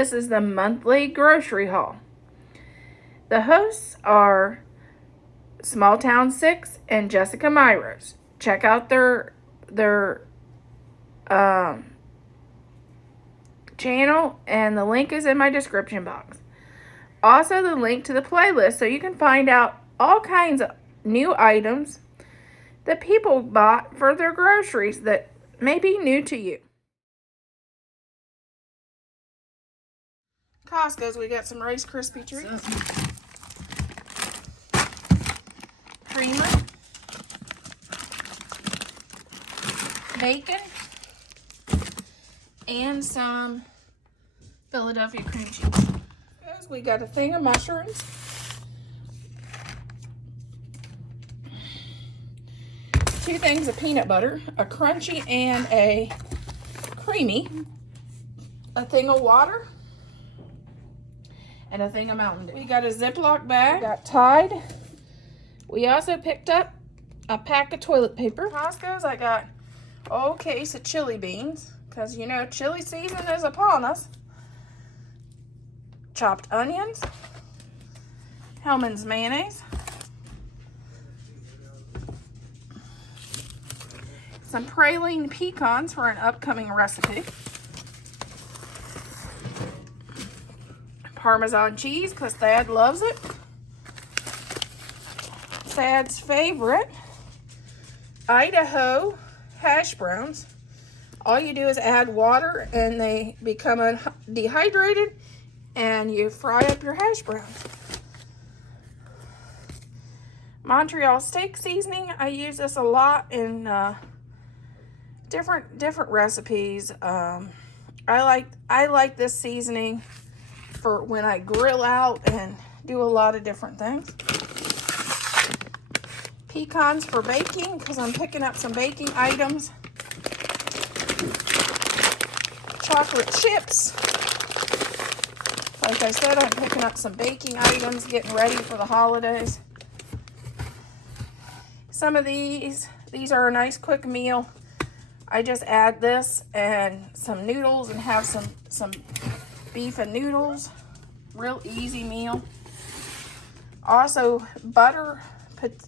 This is the monthly grocery haul. The hosts are Small Town 6 and Jessica Myros. Check out their channel, and the link is in my description box. Also, the link to the playlist so you can find out all kinds of new items that people bought for their groceries that may be new to you. Costco's, we got some Rice Krispie treats, creamer, bacon, and some Philadelphia cream cheese. We got a thing of mushrooms, two things of peanut butter, a crunchy and a creamy, a thing of water, and a thing of Mountain Dew. We got a Ziploc bag. We got Tide. We also picked up a pack of toilet paper. Costco's, I got a whole case of chili beans, because you know chili season is upon us. Chopped onions, Hellmann's mayonnaise, some praline pecans for an upcoming recipe, Parmesan cheese because Thad loves it, Thad's favorite, Idaho hash browns. All you do is add water and they become dehydrated, and you fry up your hash browns. Montreal steak seasoning. I use this a lot in different recipes. I like this seasoning for when I grill out and do a lot of different things. Pecans for baking because I'm picking up some baking items. Chocolate chips. Like I said, I'm picking up some baking items, getting ready for the holidays. Some of these are a nice quick meal. I just add this and some noodles and have some beef and noodles. Real easy meal. Also,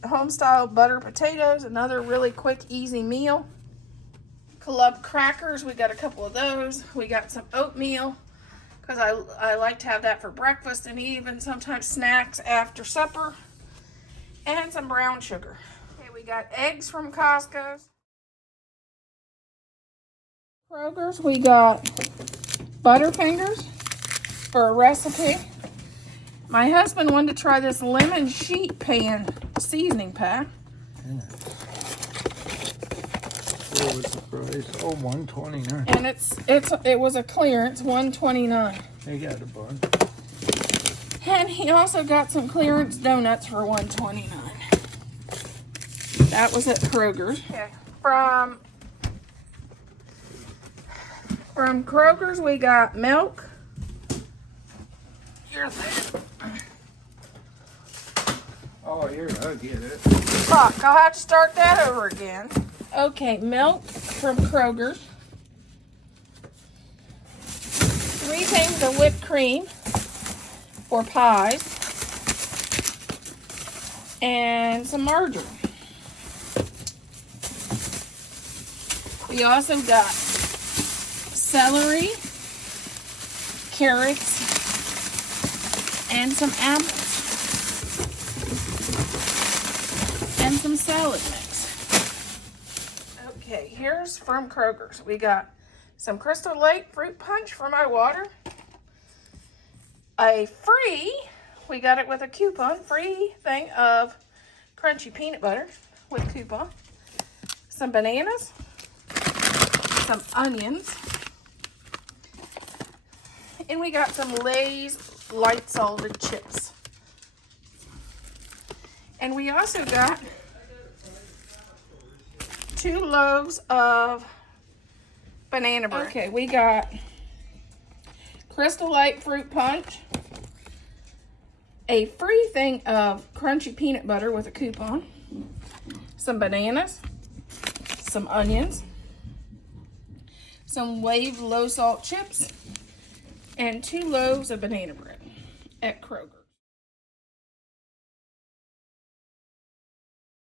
home-style butter potatoes, another really quick, easy meal. Club crackers, we got a couple of those. We got some oatmeal, because I like to have that for breakfast and even sometimes snacks after supper. And some brown sugar. Okay, we got eggs from Costco's. Krogers, we got Butterfingers for a recipe. My husband wanted to try this lemon sheet pan seasoning pack. Yeah. What was the price? Oh, $1.29. And it was a clearance, $1.29. They got a bunch. And he also got some clearance donuts for $1.29. That was at Kroger's. Okay. From Kroger's, we got milk. Here's that. Oh, here, I'll get it. Fuck, I'll have to start that over again. Okay, milk from Kroger's. 3 things of whipped cream for pies. And some margarine. We also got celery, carrots, and some apples. And some salad mix. Okay, here's from Kroger's. We got some Crystal Lake fruit punch for my water. We got it with a coupon, free thing of crunchy peanut butter with coupon. Some bananas. Some onions. And we got some Lay's light salted chips. And we also got 2 loaves of banana bread. Okay, we got Crystal Lake fruit punch, a free thing of crunchy peanut butter with a coupon, some bananas, some onions, some Wave low salt chips, and 2 loaves of banana bread at Kroger.